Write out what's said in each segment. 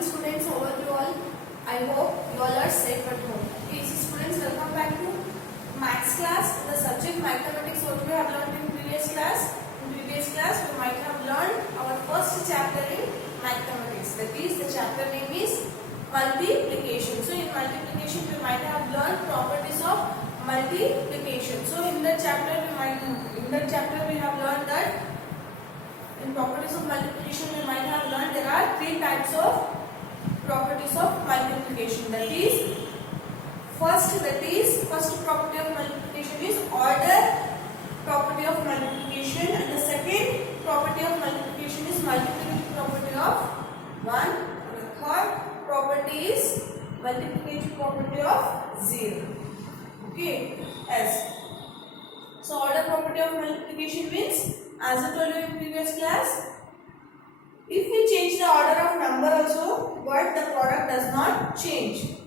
morning students, how are you all? I hope you all are safe at home. Okay, so students, welcome back to maths class. The subject mathematics what we have learned in previous class. In previous class we might have learned our first chapter in mathematics. That is, the chapter name is multiplication. So in multiplication we might have learned properties of multiplication. So in that chapter we have learned that in properties of multiplication we might have learned there are three types of properties of multiplication. That is, first property of multiplication is order property of multiplication, and the second property of multiplication is multiplicative property of one, and the third property is multiplicative property of 0. Okay, yes. So order property of multiplication means, as I told you in previous class, if we change the order of number also, but the product does not change.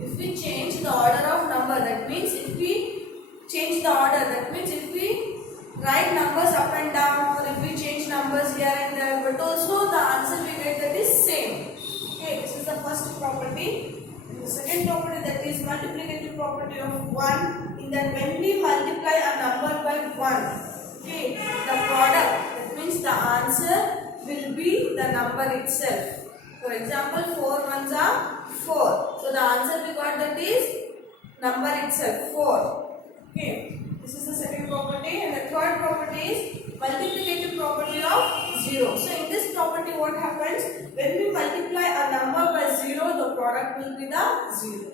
If we change the order of number, that means if we change the order, that means if we write numbers up and down, or if we change numbers here and there, but also the answer we get that is same. Okay, this is the first property. And the second property, that is multiplicative property of 1, in that when we multiply a number by 1, okay, the product, that means the answer will be the number itself. For example, 4 ones are 4. So the answer we got, that is number itself, 4. Okay, this is the second property. And the third property is multiplicative property of 0. So in this property what happens, when we multiply a number by 0, the product will be the 0.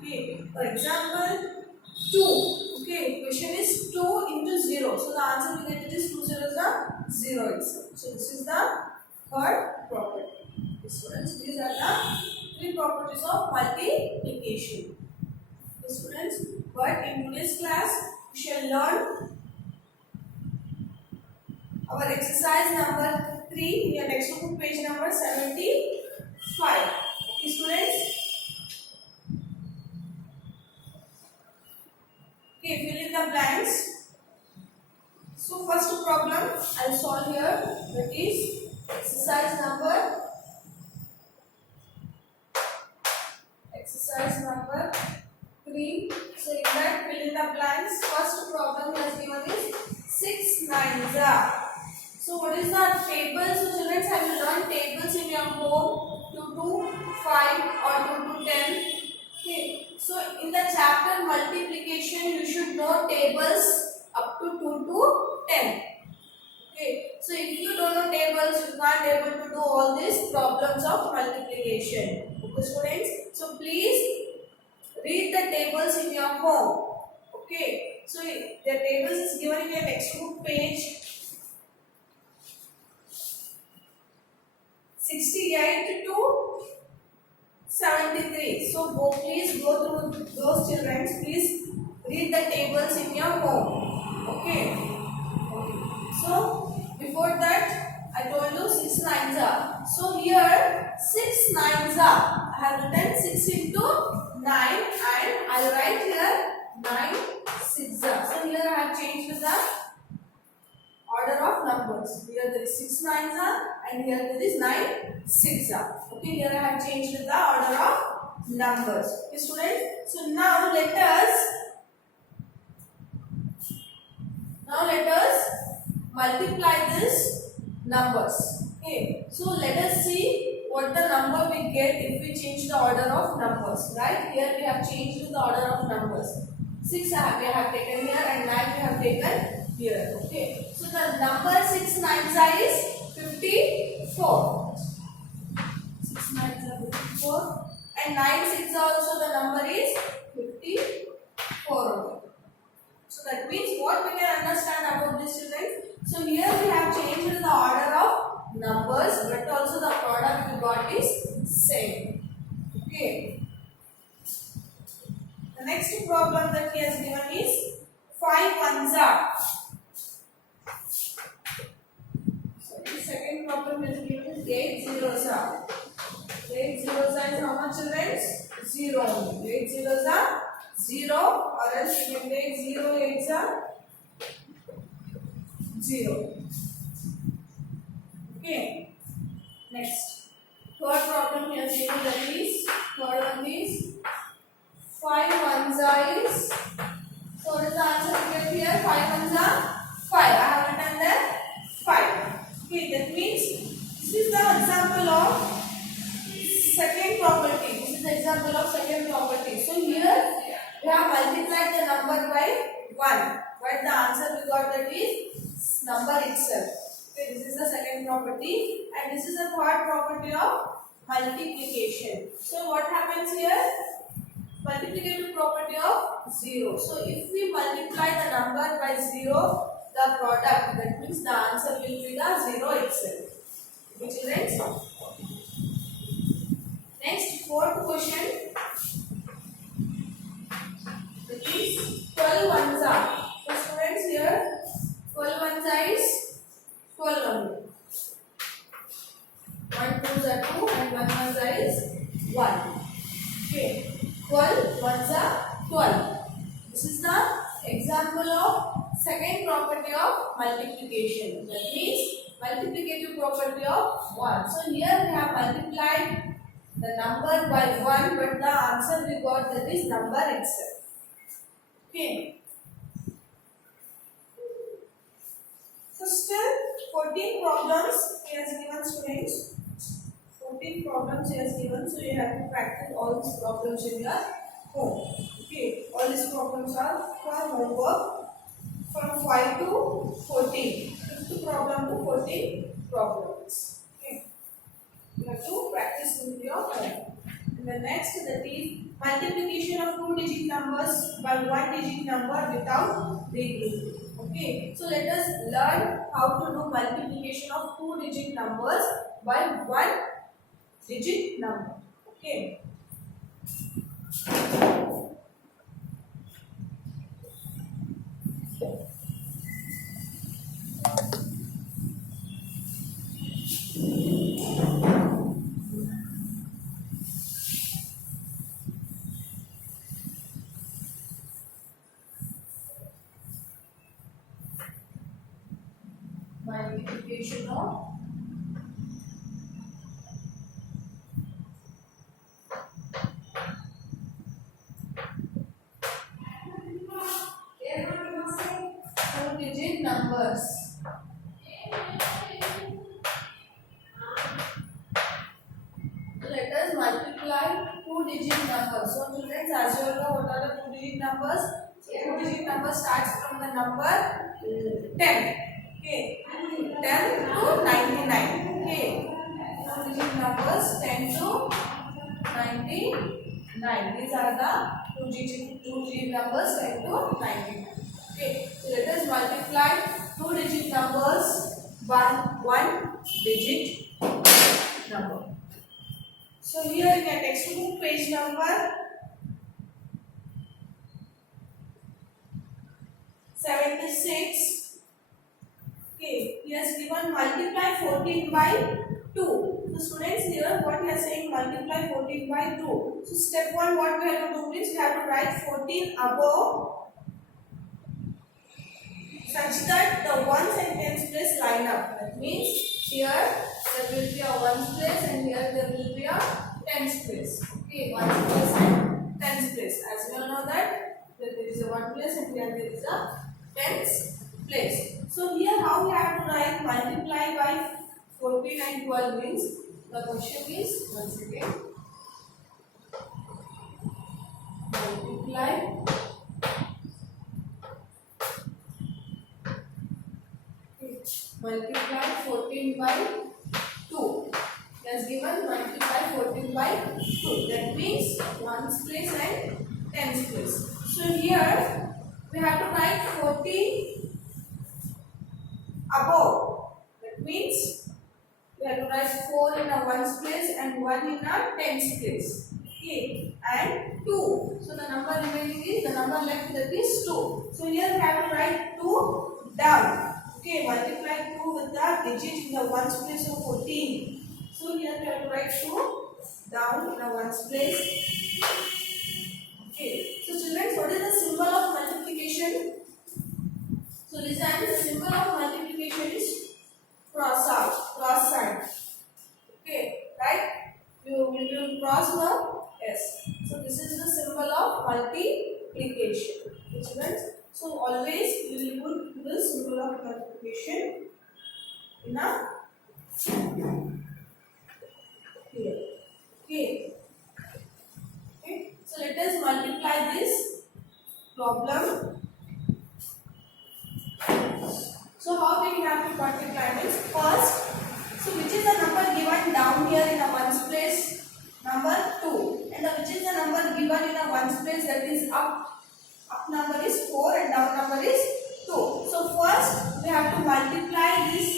Okay, for example 2. Okay, question is 2 into 0. So the answer we get is 2 zeros are 0 itself. So this is the third property. Students, these are the three properties of multiplication. Students, but in today's class we shall learn our exercise number 3 in your textbook page number 75. Okay, students. Okay, fill in the blanks. So first problem I'll solve here, that is exercise number 3. So in that, fill in the blanks. First problem has given is 6 nines are. So what is the table? So children, have you learned tables in your home? 2 to 5 or 2 to 10. Okay. So in the chapter multiplication, you should know tables up to 2 to 10. Okay. So if you don't know tables, you can't able to do all these problems of multiplication. Okay, students. So please read the tables in your home. Okay. So the tables is given in your textbook page 68 to 73. So please go through those children. Please read the tables in your home. Okay. So before that, I told you 6 nines are. So here 6 nines are. I have written 6 into 9 and I will write here 9 6 are. So here I have changed the order of numbers. Here there is 6 nines are and here there is 9 6 are. Okay, here I have changed the order of numbers. Okay, students. So now let us multiply these numbers. Okay, so let us see what the number we get if we change the order of numbers. Right, here we have changed the order of numbers. 6 we have taken here and 9 we have taken here. Okay, so the number 6 nines is 54. 6 nines are 54 and 9 6 also the number is 54. So that means what we can understand about this, children. So here we have changed the order of numbers, but also the product we got is same. Okay. The next problem that he has given is 5 ones are. So the second problem is given is 8 zeros are. 8 zeros are is how much, children? 0. 8 zeros are 0, or else you can take 0 8s are 0. Okay. Next. Third problem here given, that is third one is 5 ones is. So what is the answer we get here? 5 ones are 5. I have written there 5. Okay, that means this is the example of second property. This is the example of second property. So here we have multiplied the number by 1, but the answer we got, that is number itself. Okay, this is the second property, and this is the third property of multiplication. So what happens here? Multiplicative property of 0. So if we multiply the number by 0, the product, that means the answer will be the 0 itself. Okay, children? Next, fourth question. That is 12 ones are. So students, here 12 ones is 12 only. 1 2s are 2 and 1 ones is 1. Okay, 12 ones are 12. This is the example of second property of multiplication. That means multiplicative property of 1. So here we have multiplied the number by 1, but the answer we got, that is number itself. Okay. So still 14 problems he has given, students. 14 problems he has given, so you have to practice all these problems in your home. Okay, all these problems are for homework from 5 to 14. 5th problem to 14 problems. Okay, you have to practice in your home. And the next, that is multiplication of 2-digit numbers by 1-digit number without regrouping. Okay, so let us learn how to do multiplication of 2-digit numbers by 1-digit number. Okay. Multiplication of two-digit numbers. Let us multiply two-digit numbers. So children, as you all know, what are the two-digit numbers? So two-digit number starts from the number 10. Okay, 10 to 99. Okay, two-digit numbers 10 to 99. These are the two-digit numbers 10 to 99. Okay, so let us multiply two-digit numbers by one-digit number. So here in your textbook page number 76. Okay, he has given multiply 14 by 2. So students, here what he is saying, multiply 14 by 2. So step 1, what we have to do is we have to write 14 above, such that the ones and tens place line up. That means here there will be a ones place and here there will be a tens place. Okay, ones place and tens place. As we all know that there is a one place and here there is a tens place. So here how we have to write multiply by 14 and 12 means, the question is, once again, multiply multiply 14 by 2. As given, multiply 14 by 2. That means ones place and tens place. So here we have to write 14 above. That means we have to write 4 in a ones place and 1 in a tens place. Okay, and 2. So the number remaining is, the number left, that is 2. So here we have to write 2 down. Okay, multiply 2 with the digit in the ones place of 14. So here we have to write 2 down in a ones place. Okay, so children, what is the symbol of multiplication? So this time the symbol of multiplication is cross out, cross sign. Okay, right? multiplication. Okay, students. So always we will put the symbol of multiplication in a here. Okay. Okay. So let us multiply this problem. So how we have to multiply this? First, so which is the number given down here in a ones place? Number 2. And which is the number given in a ones place, that is up? Up number is 4 and down number is 2. So first we have to multiply this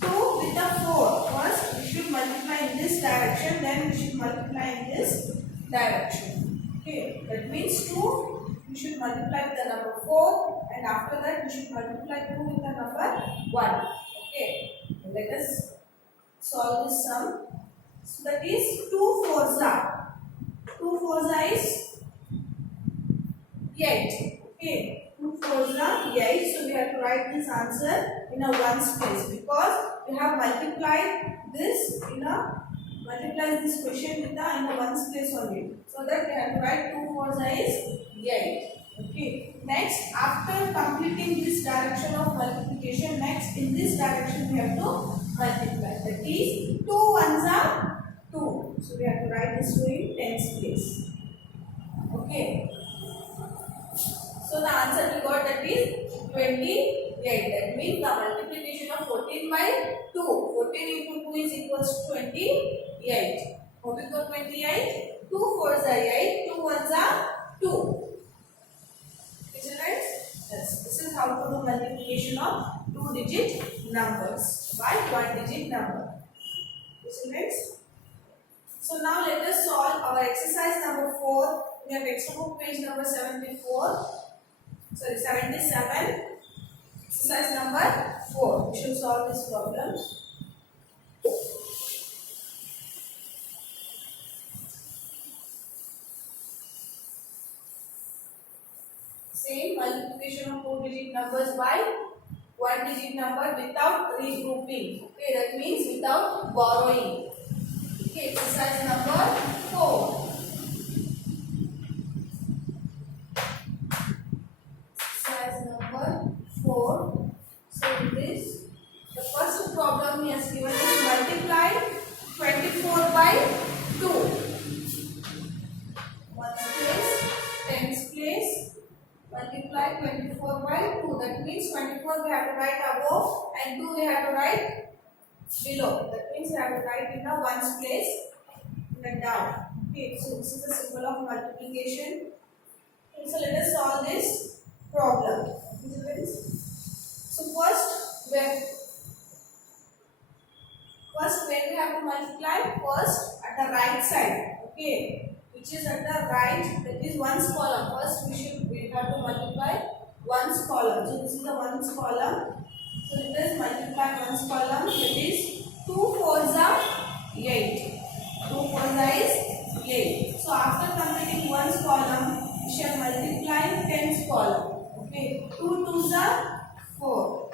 2 with the 4. First we should multiply in this direction, then we should multiply in this direction. Okay, that means 2 we should multiply with the number 4, and after that we should multiply 2 with the number 1. Okay, let us solve this sum. So that is 2 4s are 2 4s is 8. Okay, 2 4s are 8. So we have to write this answer in a ones place, because we have multiplied this this question with the in a ones place only. So that we have to write 2 4s is 8. Okay. Next, after completing this direction of multiplication, next in this direction we have to multiply. That is 2 1s are 2. So we have to write this 2 in tens place. Okay. So the answer we got, that is 28. That means the multiplication of 14 by 2. 14 into 2 is equals to 28. How we got 28? 2 4s are 8. 2 1s are 2. Yes, this is how to do multiplication of 2-digit numbers by 1-digit number. Students, so now let us solve our exercise number 4. We have textbook page number 74. Sorry, 77. Exercise number 4. We should solve this problem. Same multiplication of 2-digit numbers by 1-digit number without regrouping. Okay, that means without borrowing. Okay, exercise number 4. Exercise number 4. So in this, the first problem he has given is multiply 24 by 2. Ones place, tens place. Multiply 24 by 2. That means 24 we have to write above and 2 we have to write below. That means we have to write in the ones place and down. Okay, so this is the symbol of multiplication. Okay, so let us solve this problem. So first when we have to multiply, first at the right side. Okay, which is at the right, that is ones column. First we have to multiply ones column. So this is the ones column. So let us multiply ones column. That is 2 4s are 8. 2 4s is 8. So after completing ones column, we shall multiply tens column. Okay, 2 2s are 4.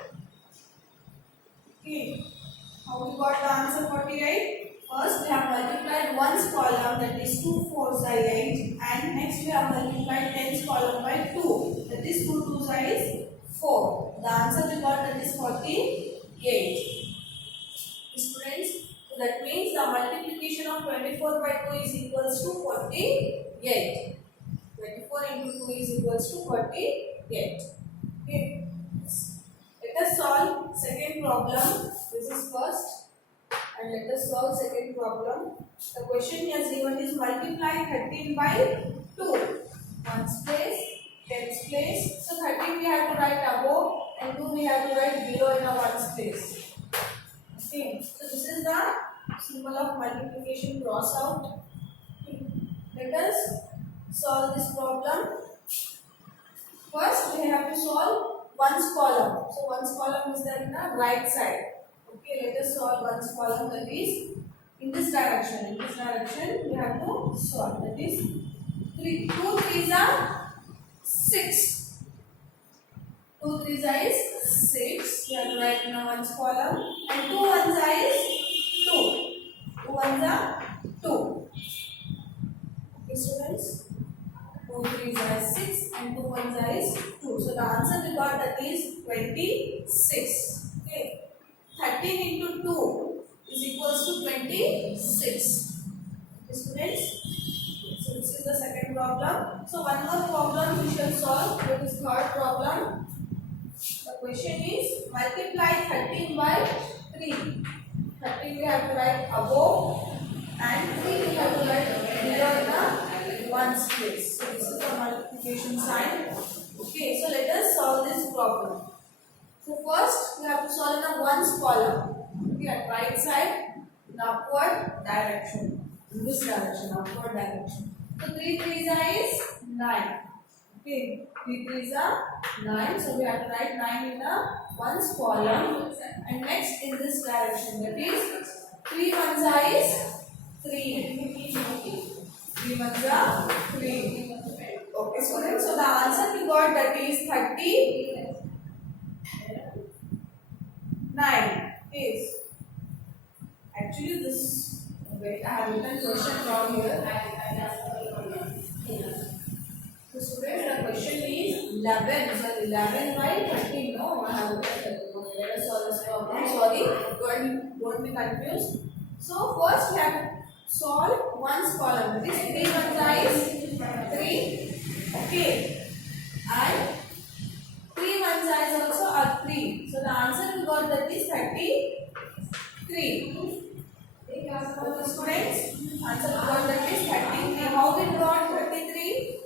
Okay, how we got the answer 48? First we have multiplied ones column, that is 2 4s are 8, and next we have multiplied tens column by 2, that is 2 2s is 4. The answer we got, that is 48. Students, so that means the multiplication of 24 by 2 is equals to 48. 24 into 2 is equals to 48. Okay. Let us solve second problem. This is first. And let us solve second problem. The question he has given is multiply 13 by 2. Ones place, tens place. So 13 we have to write above and 2 we have to write below in a ones place. Okay. So this is the symbol of multiplication cross out. Okay. Let us solve this problem. First we have to solve ones column. So ones column is there in the right side. Okay, let us solve ones column, that is in this direction. In this direction we have to solve, that is 3. 2 3s are 6. 2 3s is 6. We have to write in a ones column, and 2 1s is 2. 2 1s are 2. Okay, students. 3s are 6 and 2 1s are 2. So the answer we got that is 26. Okay. 13 into 2 is equals to 26. Okay, students. So this is the second problem. So one more problem we shall solve. That is third problem. The question is multiply 13 by 3. 13 we have to write above and 3 we have to write below the ones place. So this is the multiplication sign. Okay, so let us solve this problem. So first we have to solve in a ones column. Okay, at right side in upward direction. In this direction, upward direction. So 3 3s is 9. Okay, 3 3s are 9. So we have to write 9 in the ones column. And next in this direction, that is 3 1s is 3. 3 1s are 3. Okay, students. So the answer we got that is 39. Is actually this. Wait, I have written question wrong here. So students, the question is 11. So 11 by 13. No, I have written. Let us solve this problem. Sorry, don't be confused. So first we have to solve ones column. This 3 1s is 3. Okay, and 3 1s is also a 3. So the answer we got that is 33. Okay, students, answer we got that is 33. How we got 33?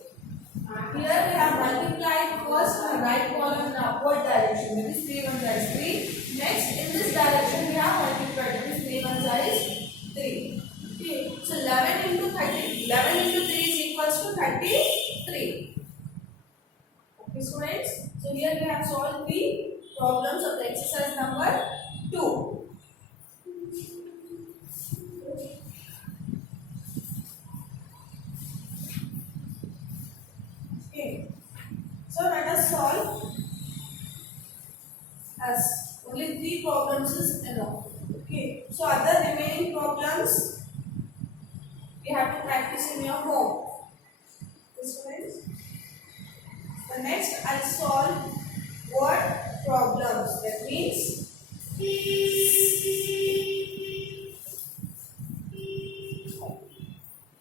Here we have multiplied first in the right column in the upward direction. That is 3 1s is 3. Next in this direction we have multiplied. That is 3 1s is 3. Okay, so 11 into 30. 11 into 3 is equals to 33. Okay, students. So here we have solved the problems of the exercise number 2. Okay. So let us solve as only 3 problems is enough. Okay. So other remaining problems you have to practice in your home. Okay, students. The next I'll solve word problems. That means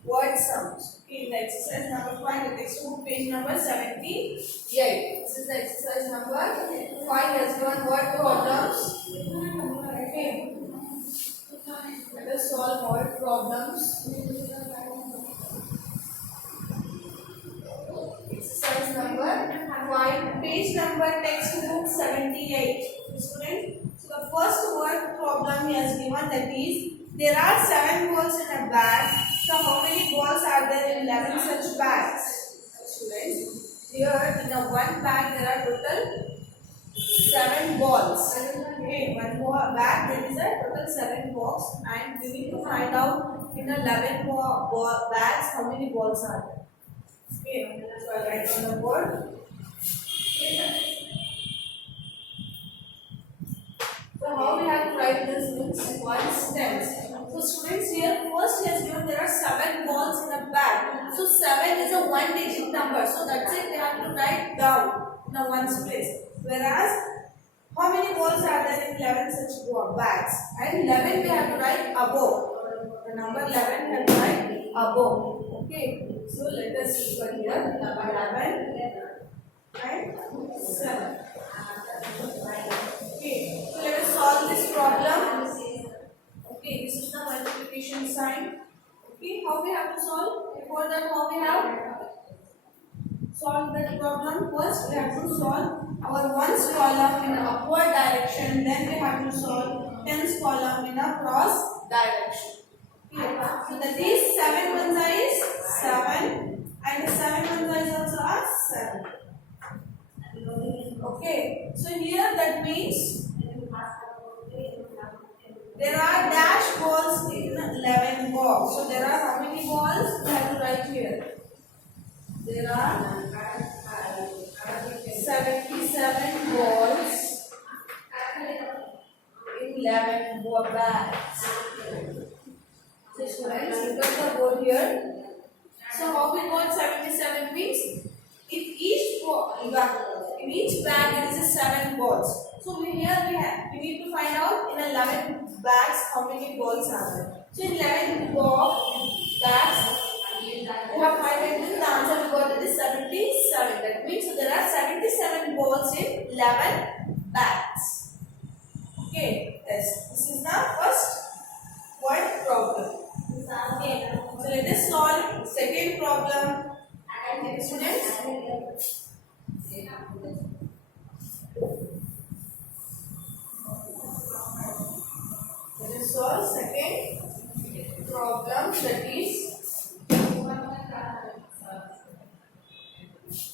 word sums. Okay, the exercise number 5, the textbook page number 78. This is the exercise number 5 has given word problems. Okay. Let us solve word problems. Exercise number 5, page number textbook 78. Students, so the first word problem he has given, that is there are 7 balls in a bag. So how many balls are there in 11 such bags? Students, here in a one bag there are total 7 balls. Okay, one bag there is a total 7 balls, and we need to find out in 11 bags how many balls are there. Okay, so I'll write on the board. So how we have to write this means 1 tenths. So students, here first he has given there are 7 balls in a bag. So 7 is a 1 digit number. So that's it, we have to write down in a ones place. Whereas how many balls are there in 11 such bags? And 11 we have to write above. The number 11 we have to write above. Okay. So let us see for here 11 and 7. Okay. So let us solve this problem. Okay, this is the multiplication sign. Okay, how we have to solve? Before that, how we have solved that problem? First, we have to solve our ones column in upward direction. Then we have to solve tens column in a cross direction. Okay, so that is 7 1s is 7, and 7 1s is also a 7. Okay, so here that means there are dash balls in 11 balls. So there are how many balls? We have to write here. There are 77 balls in 11 ball bags. So students, look at the board here. So how we got 77 means in each bag there is 7 balls. So we need to find out in 11 bags how many balls are there. So in 11 bags we have find the answer we got is 77. That means so there are 77 balls in 11 bags. Okay, yes, this is the first word problem. Okay, so let us solve second problem. Students, let us solve second problem, that is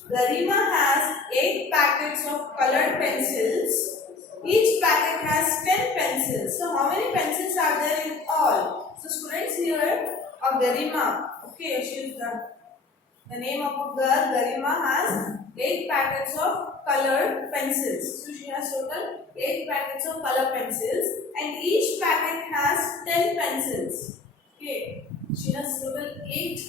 Garima has 8 packets of colored pencils. Each packet has 10 pencils. So how many pencils are there in all? So students, here of Garima, okay, she is the name of a girl. Garima has 8 packets of colored pencils. So she has total 8 packets of color pencils and each packet has 10 pencils. Okay, she has total 8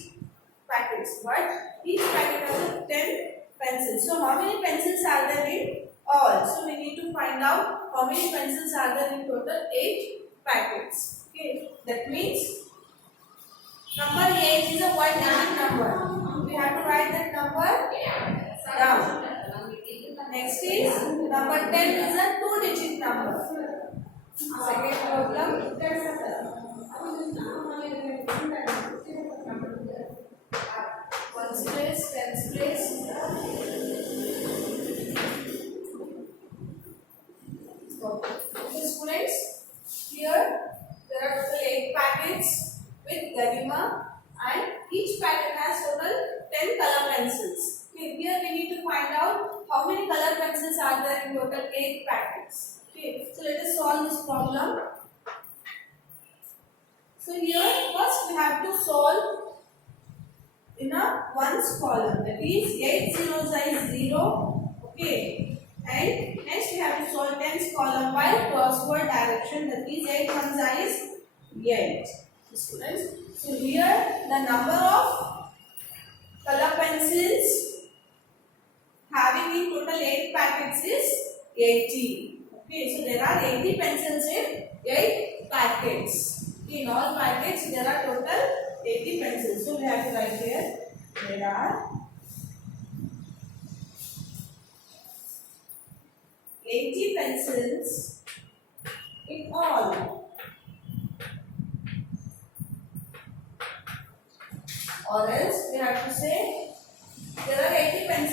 packets, but each packet has 10 pencils. So how many pencils are there in all? So we need to find out how many pencils are there in total 8 packets. Okay, that means number 8 is a one-digit number. We have to write that number down. Next is number 10 is a 2-digit number. Second problem. Ones place, tens place. Okay, students, here there are total 8 packets with Garima and each packet has total 10 color pencils. Okay, here we need to find out how many color pencils are there in total 8 packets. Okay, so let us solve this problem. So here first we have to solve in a ones column, that is 8 zeros is 0. Okay, and next we have to solve tens column by crossword direction, that is 8 ones is 8. Students, so here the number of color pencils having in total 8 packets is 80. Okay, so there are 80 pencils in 8 packets. In all packets there are total 80 pencils. So we have to write here there are 80 pencils in all. Or else we have to say there are 80 pencils